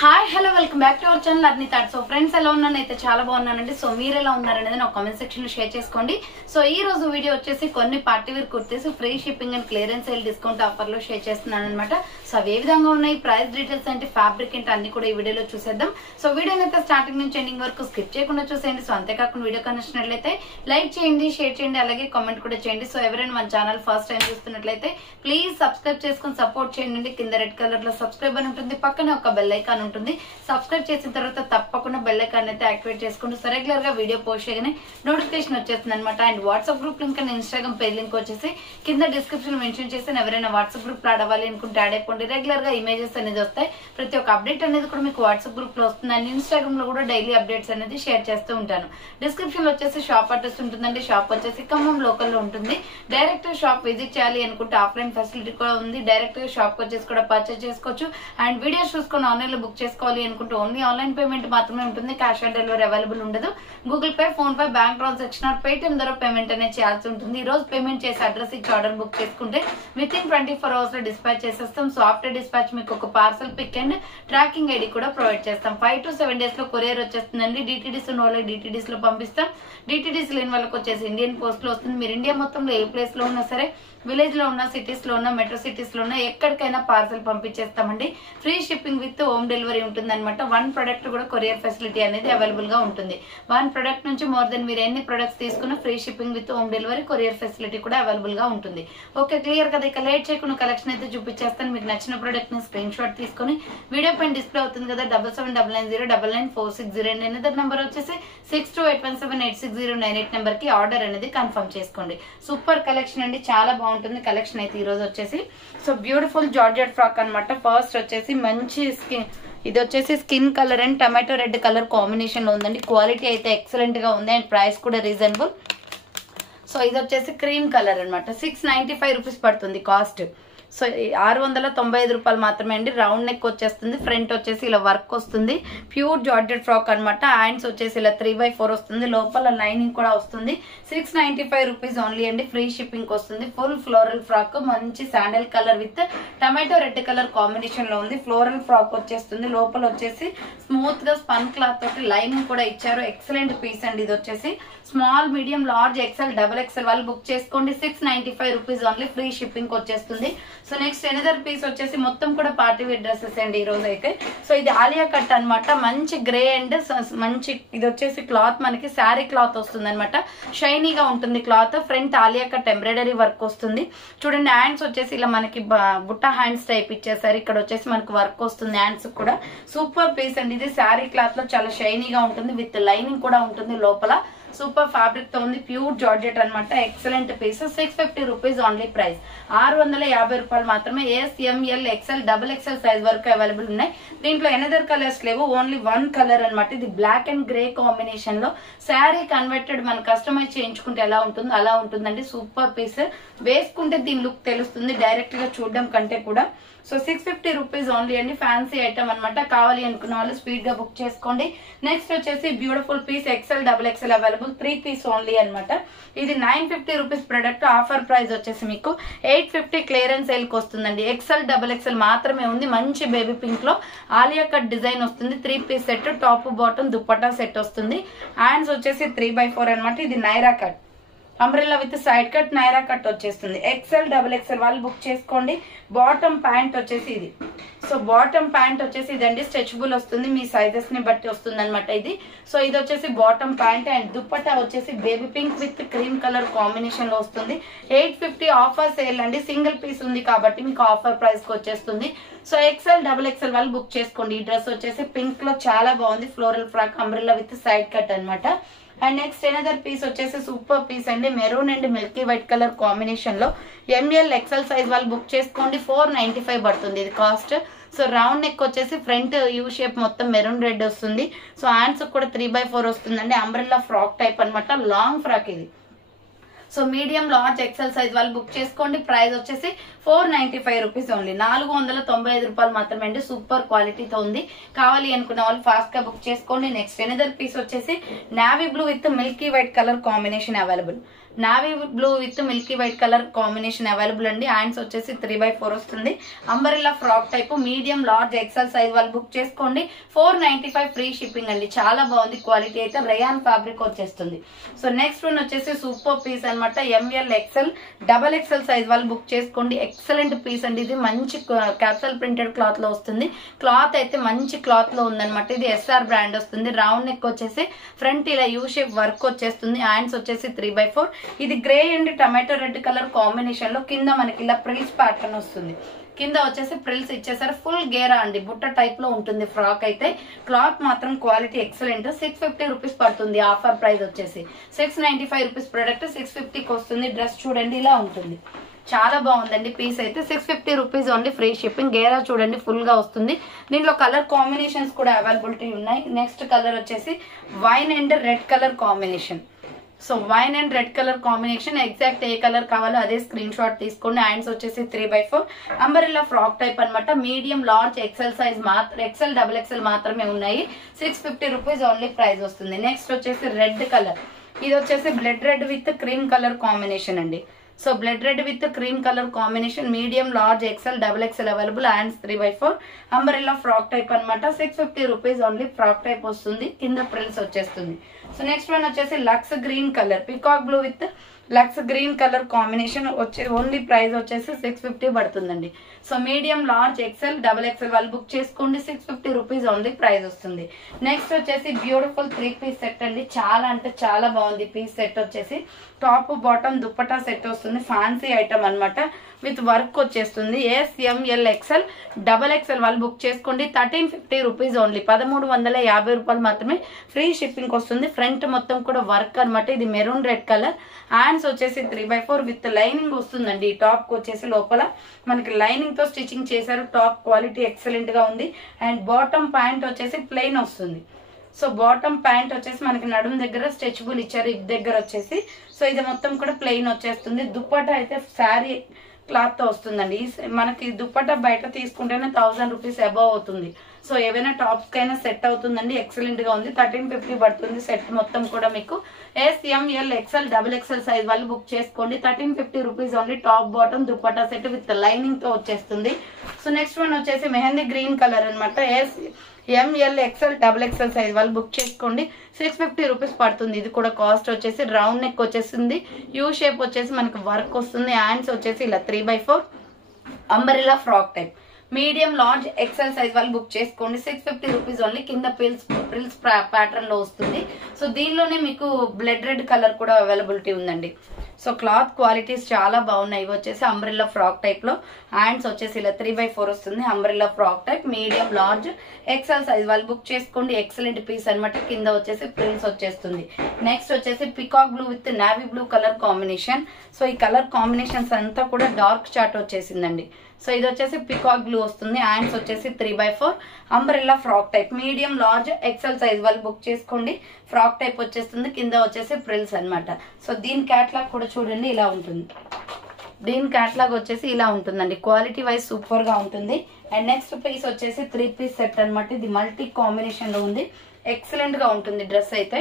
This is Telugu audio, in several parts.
Hi hello welcome back to our channel అర్ని thought. So friends ఎలా ఉన్నాను అయితే చాలా బాగున్నానండి. సో మీరు ఎలా ఉన్నారనేది నా కామెంట్ సెక్షన్ లో షేర్ చేసుకోండి. సో ఈ రోజు వీడియో వచ్చేసి కొన్ని party wear kurtis free shipping and clearance sale discount offer లో షేర్ చేస్తున్నాను అనమాట. సో అవి ఏ విధంగా ఉన్నాయి, ప్రైస్ డీటెయిల్స్ అంటే ఫ్యాబ్రిక్ అంటే అన్ని కూడా ఈ వీడియోలో చూసేద్దాం. సో వీడియోని అయితే స్టార్టింగ్ నుంచి ఎండింగ్ వరకు స్కిప్ చేయకుండా చూసేయండి. సో అంతేకాకుండా వీడియో కనిచ్చినట్లయితే లైక్ చేయండి, షేర్ చేయండి, అలాగే కామెంట్ కూడా చేయండి. సో ఎవరైనా మన ఛానల్ ఫస్ట్ టైం చూస్తున్నట్లయితే ప్లీజ్ సబ్స్క్రైబ్ చేసుకుని సపోర్ట్ చేయండి. కింద రెడ్ కలర్ లో సబ్స్క్రైబ్ అని ఉంటుంది, పక్కనే ఒక బెల్ ఐకాన్ ఉంటుంది. సబ్స్క్రైబ్ చేసిన తర్వాత తప్పకుండా బెల్ ఐకాన్ అయితే యాక్టివేట్ చేసుకుంటూ సో రెగ్యులర్ గా వీడియో పోస్ట్ చేయగానే నోటిఫికేషన్ వచ్చేస్తుంది అనమాట. And WhatsApp group link and Instagram page link వచ్చేసి కింద డిస్క్రిప్షన్ మెన్షన్ చేసి ఎవరైనా వాట్సాప్ గ్రూప్ యాడ్ అవ్వాలి అనుకుంటే యాడ్ అయిపోండి. రెగ్యులర్ గా ఇమేజెస్ అనేది వస్తాయి, ప్రతి ఒక్క అప్డేట్ అనేది కూడా మీకు వాట్సాప్ గ్రూప్ లో వస్తుంది. అండ్ ఇన్స్టాగ్రామ్ లో కూడా డైలీ అప్డేట్స్ అనేది షేర్ చేస్తూ ఉంటాను. డిస్క్రిప్షన్ లో వచ్చేసి షాప్ అడ్రస్ ఉంటుందండి. షాప్ వచ్చేసి ఖమ్మం లోకల్ లో ఉంటుంది. డైరెక్ట్ షాప్ విజిట్ చేయాలి అనుకుంటే ఆఫ్లైన్ ఫెసిలిటీ కూడా ఉంది. డైరెక్ట్ గా షాప్ వచ్చేసి కూడా పర్చేస్ చేసుకోవచ్చు. అండ్ వీడియోస్ చూసుకొని ఆన్లైన్ లో బుక్ చేసుకోవాలి అనుకుంటే ఓన్లీ ఆన్లైన్ పేమెంట్ మాత్రమే ఉంటుంది. క్యాష్ ఆన్ డెలివరీ అవైలబుల్ ఉండదు. Google Pay, phone pay, bank transaction or Paytm ద్వారా పేమెంట్ అనేది చేయాల్సి ఉంటుంది. ఈ రోజు పేమెంట్ చేసి అడ్రస్ ఇచ్చి ఆర్డర్ బుక్ చేసుకుంటే విత్ ఇన్ 24 hours లో డిస్పాచ్ చేసేస్తాం. సో ఆఫ్టర్ డిస్పాచ్ మీకు ఒక parcel pick and tracking ID కూడా ప్రొవైడ్ చేస్తాం. 5 to 7 days లో కొరియర్ వచ్చేస్తుందండి. డిటిడిస్ ఉన్న వాళ్ళకి డిటిడిస్ లో పంపిస్తాం. డిటిడిస్ లేని వాళ్ళకి వచ్చేసి ఇండియన్ పోస్ట్ లో వస్తుంది. మీరు ఇండియా మొత్తంలో ఏ ప్లేస్ లో ఉన్నా సరే, విలేజ్ లో ఉన్న, సిటీస్ లో ఉన్న, మెట్రో సిటీస్ లో ఉన్న ఎక్కడికైనా పార్సల్ పంపించేస్తామండి. Free shipping with home delivery ఉంటుంది అనమాట. 1 ప్రొడక్ట్ కూడా కొరియర్ ఫెసిలిటీ అనేది అవైలబుల్ గా ఉంటుంది. 1 ప్రొడక్ట్ నుంచి మోర్ దెన్ మీరు ఎన్ని ప్రొడక్ట్స్ తీసుకున్నా free shipping with home delivery courier facility కూడా అవైలబుల్ గా ఉంటుంది. ఓకే, క్లియర్ కదా. ఇక లేట్ చేయకుండా కలెక్షన్ అయితే చూపించేస్తాను. మీకు నచ్చిన ప్రొడక్ట్ ని స్క్రీన్ షాట్ తీసుకుని వీడియో పైన డిస్ప్లే అవుతుంది కదా 7799099460 అనేది నెంబర్ వచ్చేసి 6281786098 నెంబర్ కి ఆర్డర్ అనేది కన్ఫర్మ్ చేసుకోండి. సూపర్ కలెక్షన్ అండి, చాలా బాగుంటుంది కలెక్షన్ అయితే ఈ రోజు వచ్చేసి. సో బ్యూటిఫుల్ జార్జెట్ ఫ్రాక్ అనమాట. ఫస్ట్ వచ్చేసి మంచి స్కిన్, ఇది వచ్చేసి skin colour and tomato red colour combination లో ఉందండి. క్వాలిటీ అయితే ఎక్సలెంట్ గా ఉంది అండ్ ప్రైస్ కూడా రీజనబుల్. సో ఇది వచ్చేసి క్రీమ్ కలర్ అనమాట. 695 రూపీస్ పడుతుంది కాస్ట్. సో 695 రూపాయలు మాత్రమే అండి. రౌండ్ నెక్ వచ్చేస్తుంది. ఫ్రంట్ వచ్చేసి ఇలా వర్క్ వస్తుంది. ప్యూర్ జార్జెట్ ఫ్రాక్ అనమాట. హ్యాండ్స్ వచ్చేసి ఇలా 3/4 వస్తుంది. లోపల లైనింగ్ కూడా వస్తుంది. 695 రూపీస్ ఓన్లీ అండి. ఫ్రీ షిప్పింగ్ వస్తుంది. ఫుల్ ఫ్లోరల్ ఫ్రాక్, మంచి sandal colour with tomato red colour combination లో ఉంది. ఫ్లోరల్ ఫ్రాక్ వచ్చేస్తుంది. లోపల వచ్చేసి స్మూత్ గా స్పన్ క్లాత్ తోటి లైనింగ్ కూడా ఇచ్చారు. ఎక్సలెంట్ పీస్ అండి. ఇది వచ్చేసి small, medium, large, XL, double XL వాళ్ళు బుక్ చేసుకోండి. 695 రూపీస్ ఓన్లీ. ఫ్రీ షిప్పింగ్ వచ్చేస్తుంది. సో నెక్స్ట్ ఎనదర్ పీస్ వచ్చేసి మొత్తం కూడా పార్టీ వేర్ డ్రెస్సెస్ అండి ఈ రోజు అయితే. సో ఇది ఆలియా కట్ అనమాట. మంచి గ్రే అండ్ మంచి, ఇది వచ్చేసి క్లాత్ మనకి శారీ క్లాత్ వస్తుంది అనమాట. షైనీగా ఉంటుంది cloth. Front Alia cut embroidery work వస్తుంది. చూడండి, హ్యాండ్స్ వచ్చేసి ఇలా మనకి బుట్ట హ్యాండ్స్ టైప్ ఇచ్చేసారు. ఇక్కడ వచ్చేసి మనకి వర్క్ వస్తుంది హ్యాండ్స్ కూడా. సూపర్ పీస్ అండి. ఇది శారీ క్లాత్ లో చాలా షైనీగా ఉంటుంది. విత్ లైనింగ్ కూడా ఉంటుంది లోపల. సూపర్ ఫ్యాబ్రిక్ తో ఉంది. ప్యూర్ జార్జెట్ అనమాట. Excellent piece. 650 rupees only price. 650 రూపాయలు మాత్రమే. SML, XL, double XL size వరకు అవైలబుల్ ఉన్నాయి. దీంట్లో ఎనదర్ కలర్స్ లేవు, ఓన్లీ 1 కలర్ అనమాట. ఇది బ్లాక్ అండ్ గ్రే కాంబినేషన్ లో శారీ కన్వర్టెడ్ మనం కస్టమైజ్ చేయించుకుంటే ఎలా ఉంటుందో అలా ఉంటుందండి. Super piece. వేసుకుంటే దీని లుక్ తెలుస్తుంది డైరెక్ట్ గా చూడడం కంటే కూడా. సో 650 రూపీస్ ఓన్లీ అండి. ఫ్యాన్సీ ఐటమ్ అనమాట. కావాలి అనుకున్న వాళ్ళు స్పీడ్ గా బుక్ చేసుకోండి. నెక్స్ట్ వచ్చేసి beautiful piece, XL, double XL available. 3 piece only అనమాట. ఇది 950 రూపీస్ ప్రొడక్ట్. ఆఫర్ ప్రైస్ వచ్చేసి మీకు 850 క్లియరెన్స్ సేల్ కి వస్తుందండి. XL, డబుల్ ఎక్సెల్ మాత్రమే ఉంది. మంచి బేబీ పింక్ లో ఆలియా కట్ డిజైన్ వస్తుంది. 3 piece set, top bottom dupatta set వస్తుంది. హ్యాండ్స్ వచ్చేసి 3/4 అనమాట. ఇది Naira cut, umbrella with side cut Naira cut వచ్చేస్తుంది. XL, డబుల్ ఎక్సెల్ వాళ్ళు బుక్ చేసుకోండి. బాటమ్ ప్యాంట్ వచ్చేసి ఇది. సో బాటమ్ ప్యాంట్ వచ్చేసి ఇదండి. స్ట్రెచబుల్ వస్తుంది, మీ సైజెస్ ని బట్టి వస్తుంది అనమాట ఇది. సో ఇది వచ్చేసి బాటమ్ ప్యాంట్ అండ్ దుపట్టా వచ్చేసి baby pink with cream colour combination లో వస్తుంది. 850 ఆఫర్ సేల్ అండి. సింగిల్ పీస్ ఉంది కాబట్టి మీకు ఆఫర్ ప్రైస్ కి వచ్చేస్తుంది. సో XL, డబుల్ ఎక్సెల్ వాళ్ళు బుక్ చేసుకోండి. ఈ డ్రెస్ వచ్చేసి పింక్ లో చాలా బాగుంది. Floral frock, umbrella with side cut అనమాట. అండ్ నెక్స్ట్ ఎనదర్ పీస్ వచ్చేసి సూపర్ పీస్ అండి. Maroon and Milky white colour combination లో ML, XL సైజ్ వాళ్ళు బుక్ చేసుకోండి. 495 పడుతుంది ఇది కాస్ట్. సో రౌండ్ నెక్ వచ్చేసి ఫ్రంట్ యూ షేప్ మొత్తం మెరూన్ రెడ్ వస్తుంది. సో హ్యాండ్స్ కూడా 3/4 వస్తుందండి. అంబ్రెల్లా ఫ్రాక్ టైప్ అనమాట. లాంగ్ ఫ్రాక్ ఇది. So medium, large, XL size వాళ్ళు బుక్ చేసుకోండి. ప్రైస్ వచ్చేసి 495 రూపీస్ ఓన్లీ. 495 రూపాయలు మాత్రమే అండి. సూపర్ క్వాలిటీతో ఉంది. కావాలి అనుకున్న వాళ్ళు ఫాస్ట్ గా బుక్ చేసుకోండి. నెక్స్ట్ ఎనదర్ పీస్ వచ్చేసి navy blue with milky white colour combination available. Navy blue with milky white colour combination available అండి. హ్యాండ్స్ వచ్చేసి 3/4 వస్తుంది. Umbrella frock type medium large XL size వాళ్ళు బుక్ చేసుకోండి. 495 ఫ్రీ షిప్పింగ్ అండి. చాలా బాగుంది క్వాలిటీ అయితే. రేయాన్ ఫ్యాబ్రిక్ వచ్చేస్తుంది. సో నెక్స్ట్ వన్ వచ్చేసి సూపర్ పీస్ అనమాట. ML XL XXL సైజ్ వాళ్ళు బుక్ చేసుకోండి. ఎక్సలెంట్ పీస్ అండి. ఇది మంచి క్యాప్సల్ ప్రింటెడ్ క్లాత్ లో వస్తుంది. క్లాత్ అయితే మంచి క్లాత్ లో ఉందన్నమాట. ఇది SR బ్రాండ్ వస్తుంది. రౌండ్ నెక్ వచ్చేసి ఫ్రంట్ ఇలా యూ షేప్ వర్క్ వచ్చేస్తుంది. హ్యాండ్స్ వచ్చేసి 3/4. ఇది grey and tomato red colour combination లో కింద మనకి ఇలా ప్రిల్స్ ప్యాటర్న్ వస్తుంది. కింద వచ్చేసి ప్రిల్స్ ఇచ్చేసారు. ఫుల్ గేరా అండి. బుట్ట టైప్ లో ఉంటుంది ఫ్రాక్ అయితే. క్లాత్ మాత్రం క్వాలిటీ ఎక్సలెంట్. 650 రూపీస్ పడుతుంది. ఆఫర్ ప్రైస్ వచ్చేసి 695 రూపీస్ ప్రొడక్ట్ 650కి వస్తుంది. డ్రెస్ చూడండి ఇలా ఉంటుంది. చాలా బాగుందండి పీస్ అయితే. 650 రూపీస్ ఓన్లీ ఫ్రీ షిప్పింగ్. గేరా చూడండి ఫుల్ గా వస్తుంది. దీంట్లో కలర్ కాంబినేషన్స్ కూడా అవైలబిలిటీ ఉన్నాయి. నెక్స్ట్ కలర్ వచ్చేసి wine and red colour combination. So wine and red colour combination exact ఏ కలర్ కావాలో అదే స్క్రీన్ షాట్ తీసుకోండి. హ్యాండ్స్ వచ్చేసి 3/4. అంబరెల్లా ఫ్రాక్ టైప్ అనమాట. మీడియం లార్జ్ ఎక్సెల్ సైజ్ మాత్రం XL XXL మాత్రమే ఉన్నాయి. 650 రూపీస్ ఓన్లీ ప్రైస్ వస్తుంది. నెక్స్ట్ వచ్చేసి రెడ్ కలర్. ఇది వచ్చేసి blood red with cream colour combination అండి. So blood red with cream colour combination medium large XL XXL available. Hands 3/4. Umbrella frock type అనమాట. 650 రూపీస్ ఓన్లీ ఫ్రాక్ టైప్ వస్తుంది. కింద ప్రిల్స్ వచ్చేస్తుంది. సో నెక్స్ట్ వన్ వచ్చేసి lush green colour peacock blue with lush green colour combination వచ్చే ఓన్లీ ప్రైస్ వచ్చేసి 650 పడుతుందండి. So medium large XL XXL వాళ్ళు బుక్ చేసుకోండి. 650 రూపీస్ ఓన్లీ ప్రైస్ వస్తుంది. నెక్స్ట్ వచ్చేసి బ్యూటిఫుల్ 3 పీస్ సెట్ అండి. చాలా అంటే చాలా బాగుంది పీస్ సెట్ వచ్చేసి. టాప్ బాటమ్ దుప్పటా సెట్ వస్తుంది. ఫ్యాన్సీ ఐటమ్ అనమాట. విత్ వర్క్ వచ్చేస్తుంది. SML XL XXL వాళ్ళు బుక్ చేసుకోండి. 1350 రూపీస్ ఓన్లీ. 1350 రూపాయలు మాత్రమే ఫ్రీ షిప్పింగ్ వస్తుంది. ఫ్రంట్ మొత్తం కూడా వర్క్ అనమాట. ఇది మెరూన్ రెడ్ కలర్. హ్యాండ్స్ వచ్చేసి 3/4 విత్ లైనింగ్ వస్తుందండి. ఈ టాప్ వచ్చేసి లోపల మనకి లైనింగ్ తో స్టిచ్చింగ్ చేశారు. టాప్ క్వాలిటీ ఎక్సలెంట్ గా ఉంది. అండ్ బాటమ్ ప్యాంట్ వచ్చేసి ప్లెయిన్ వస్తుంది. సో బాటమ్ ప్యాంట్ వచ్చేసి మనకి నడుము దగ్గర స్ట్రెచబుల్ ఇచ్చారు. ఇది దగ్గర వచ్చేసి సో ఇది మొత్తం కూడా ప్లెయిన్ వచ్చేస్తుంది. దుప్పటా అయితే శారీ క్లాత్ తో వస్తుందండి. మనకి దుప్పటా బయట తీసుకుంటేనే 1000 రూపీస్ అబౌవ్ అవుతుంది. సో ఏవైనా టాప్స్ కైనా సెట్ అవుతుందండి. ఎక్సలెంట్ గా ఉంది. 1350 పడుతుంది సెట్ మొత్తం కూడా మీకు. SML XL XXL సైజ్ వాళ్ళు బుక్ చేసుకోండి. 1350 rupees only. Top bottom dupatta set with lining తో వచ్చేస్తుంది. సో నెక్స్ట్ వన్ వచ్చేసి మెహందీ గ్రీన్ కలర్ అనమాట. ML XL XXL సైజ్ వాళ్ళు బుక్ చేసుకోండి. 650 రూపీస్ పడుతుంది. ఇది కూడా కాస్ట్ వచ్చేసి రౌండ్ నెక్ వచ్చేసింది. యూ షేప్ వచ్చేసి మనకి వర్క్ వస్తుంది. హ్యాండ్స్ వచ్చేసి ఇలా 3/4. Umbrella frock type medium large XL size వాళ్ళు బుక్ చేసుకోండి. 650 రూపీస్ ఓన్లీ. కింద ప్రిల్స్ ప్యాటర్న్ లో వస్తుంది. సో దీనిలోనే మీకు బ్లడ్ రెడ్ కలర్ కూడా అవైలబిలిటీ ఉందండి. సో క్లాత్ క్వాలిటీస్ చాలా బాగున్నాయి. ఇవి వచ్చేసి అంబ్రెల్లా ఫ్రాక్ టైప్ లో. హ్యాండ్స్ వచ్చేసి ఇలా 3/4 వస్తుంది. Umbrella frock type medium large XL size వాళ్ళు బుక్ చేసుకోండి. ఎక్సలెంట్ పీస్ అనమాట. కింద వచ్చేసి ప్రిల్స్ వచ్చేస్తుంది. నెక్స్ట్ వచ్చేసి peacock blue with navy blue colour combination. So ఈ కలర్ కాంబినేషన్స్ అంతా కూడా డార్క్ చార్ట్ వచ్చేసిందండి. సో ఇది వచ్చేసి పికాక్ బ్లూ వస్తుంది. హ్యాండ్స్ వచ్చేసి 3/4. Umbrella frock type medium large XL size వాళ్ళు బుక్ చేసుకోండి. ఫ్రాక్ టైప్ వచ్చేస్తుంది. కింద వచ్చేసి ప్రిల్స్ అనమాట. సో దీని క్యాట్లాగ్ కూడా చూడండి ఇలా ఉంటుంది. దీని క్యాట్లాగ్ వచ్చేసి ఇలా ఉంటుందండి. క్వాలిటీ వైజ్ సూపర్ గా ఉంటుంది. అండ్ నెక్స్ట్ పీస్ వచ్చేసి 3 పీస్ సెట్ అనమాట. ఇది మల్టీ కాంబినేషన్ లో ఉంది. ఎక్సలెంట్ గా ఉంటుంది డ్రెస్ అయితే.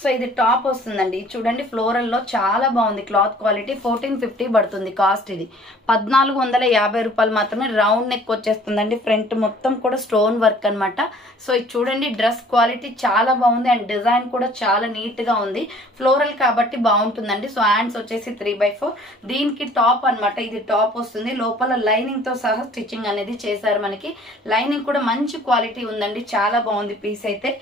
సో ఇది టాప్ వస్తుందండి. చూడండి ఫ్లోరల్ లో చాలా బాగుంది. క్లాత్ క్వాలిటీ 1450 పడుతుంది కాస్ట్. ఇది 1450 రూపాయలు మాత్రమే. రౌండ్ నెక్ వచ్చేస్తుందండి. ఫ్రంట్ మొత్తం కూడా స్టోన్ వర్క్ అనమాట. సో ఇది చూడండి డ్రెస్ క్వాలిటీ చాలా బాగుంది. అండ్ డిజైన్ కూడా చాలా నీట్ గా ఉంది. ఫ్లోరల్ కాబట్టి బాగుంటుందండి. సో హ్యాండ్స్ వచ్చేసి 3/4. దీనికి టాప్ అనమాట. ఇది టాప్ వస్తుంది. లోపల లైనింగ్ తో సహా స్టిచ్చింగ్ అనేది చేశారు. మనకి లైనింగ్ కూడా మంచి క్వాలిటీ ఉందండి. చాలా బాగుంది పీస్ అయితే.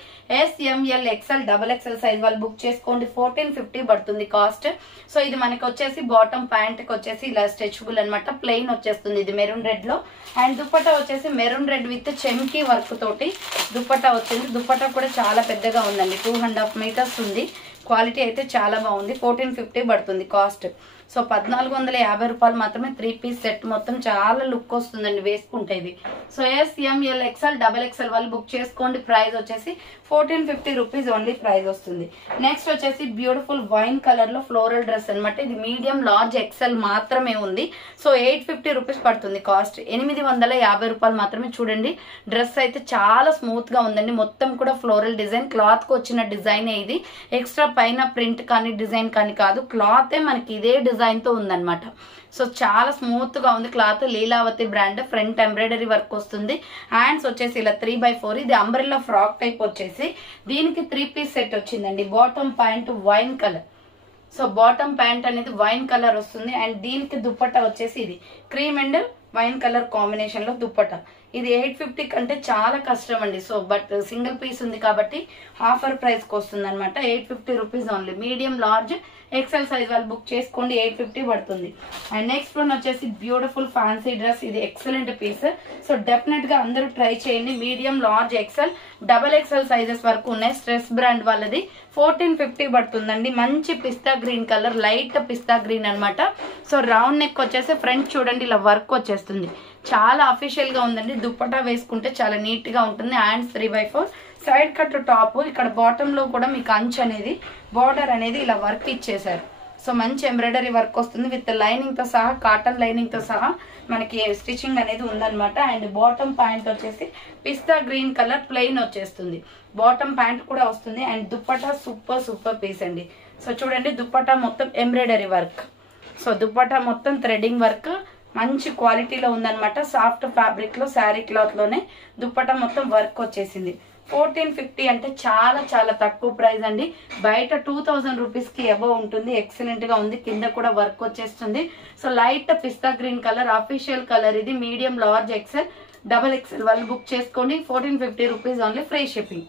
SML XL XXL సైజ్ వాళ్ళు బుక్ చేసుకోండి. 1450 పడుతుంది కాస్ట్. సో ఇది మనకి వచ్చేసి బాటమ్ ప్యాంట్ కి వచ్చేసి ఇలా స్ట్రెచబుల్ అనమాట. ప్లెయిన్ వచ్చేస్తుంది. ఇది మెరూన్ రెడ్ లో. అండ్ దుప్పటా వచ్చేసి మెరూన్ రెడ్ విత్ చెమ్కీ వర్క్ తోటి దుప్పటా వచ్చింది. దుప్పటా కూడా చాలా పెద్దగా ఉందండి. 2.5 మీటర్స్ ఉంది. క్వాలిటీ అయితే చాలా బాగుంది. 1450 పడుతుంది కాస్ట్. సో 1450 రూపాయలు మాత్రమే 3 పీస్ సెట్ మొత్తం చాలా లుక్ వస్తుందండి వేసుకుంటే ఇది. సో SML XL XXL వాళ్ళు బుక్ చేసుకోండి. ప్రైస్ వచ్చేసి 1450 రూపీస్ ఓన్లీ ప్రైస్ వస్తుంది. నెక్స్ట్ వచ్చేసి బ్యూటిఫుల్ వైన్ కలర్ లో ఫ్లోరల్ డ్రెస్ అనమాట. ఇది మీడియం లార్జ్ ఎక్సెల్ మాత్రమే ఉంది. సో 850 రూపీస్ పడుతుంది కాస్ట్. 850 రూపాయలు మాత్రమే. చూడండి డ్రెస్ అయితే చాలా స్మూత్ గా ఉందండి. మొత్తం కూడా ఫ్లోరల్ డిజైన్, క్లాత్ కు వచ్చిన డిజైన్ ఇది. ఎక్స్ట్రా పైన ప్రింట్ కానీ డిజైన్ కానీ కాదు, క్లాత్ మనకి ఇదే డిజైన్ తో ఉందన్నమాట. సో చాలా స్మూత్ గా ఉంది cloth. Leelavati brand. Front embroidery work వస్తుంది. హ్యాండ్స్ వచ్చేసి ఇలా 3/4. ఇది అంబ్రెల్లా ఫ్రాక్ టైప్ వచ్చేసి దీనికి 3 పీస్ సెట్ వచ్చిందండి. Bottom pant wine colour. So bottom pant అనేది వైన్ కలర్ వస్తుంది. అండ్ దీనికి దుప్పట్టా వచ్చేసి ఇది cream and wine colour combination లో దుప్పట్టా. ఇది 850 కంటే చాలా కష్టం అండి. సో బట్ సింగిల్ పీస్ ఉంది కాబట్టి ఆఫర్ ప్రైస్ కి వస్తుంది అనమాట. 850 rupees only. Medium large XL size వాళ్ళు బుక్ చేసుకోండి. 850 పడుతుంది. అండ్ నెక్స్ట్ వన్ వచ్చేసి బ్యూటిఫుల్ ఫ్యాన్సీ డ్రెస్. ఇది ఎక్సలెంట్ పీస్. సో డెఫినెట్ గా అందరూ ట్రై చేయండి. Medium large XL XXL sizes వరకు ఉన్నాయి. స్ట్రెస్ బ్రాండ్ వాళ్ళది. 1450 పడుతుందండి. మంచి pista green colour, light pista green అనమాట. సో రౌండ్ నెక్ వచ్చేసి ఫ్రంట్ చూడండి ఇలా వర్క్ వచ్చేస్తుంది. చాలా అఫీషియల్ గా ఉందండి. దుప్పటా వేసుకుంటే చాలా నీట్ గా ఉంటుంది. హ్యాండ్స్ 3/4. Side cut top. ఇక్కడ బాటమ్ లో కూడా మీకు అంచు అనేది బార్డర్ అనేది ఇలా వర్క్ ఇచ్చేసారు. సో మంచి ఎంబ్రాయిడరీ వర్క్ వస్తుంది విత్ లైనింగ్ తో సహా, కాటన్ లైనింగ్ తో సహా మనకి స్టిచ్చింగ్ అనేది ఉందన్నమాట. అండ్ బాటమ్ ప్యాంట్ వచ్చేసి పిస్తా గ్రీన్ కలర్ ప్లెయిన్ వచ్చేస్తుంది. బాటమ్ ప్యాంట్ కూడా వస్తుంది. అండ్ దుప్పటా సూపర్ పీస్ అండి. సో చూడండి దుప్పటా మొత్తం ఎంబ్రాయిడరీ వర్క్. సో దుప్పటా మొత్తం థ్రెడింగ్ వర్క్ మంచి క్వాలిటీలో ఉందన్నమాట. సాఫ్ట్ ఫ్యాబ్రిక్ లో శారీ క్లాత్ లోనే దుప్పటా మొత్తం వర్క్ వచ్చేసింది. 1450 అంటే చాలా చాలా తక్కువ ప్రైస్ అండి. బయట 2000 రూపీస్ కి అబవ్ ఉంటుంది. ఎక్సలెంట్ గా ఉంది. కింద కూడా వర్క్ వచ్చేస్తుంది. So light pista green colour official colour ఇది. మీడియం లార్జ్ ఎక్సెల్ XXL వాళ్ళు బుక్ చేసుకోండి. 1450 రూపీస్ ఓన్లీ. Free shipping.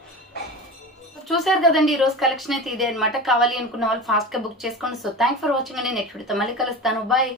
చూసారు కదండి ఈ రోజు కలెక్షన్ అయితే ఇదే అనమాట. కావాలి అనుకున్న వాళ్ళు ఫాస్ట్ గా బుక్ చేసుకోండి. సో థ్యాంక్స్ ఫర్ వాచింగ్ అండి. నెక్స్ట్ వీడియోతో మళ్ళీ కలుస్తాను. బాయ్.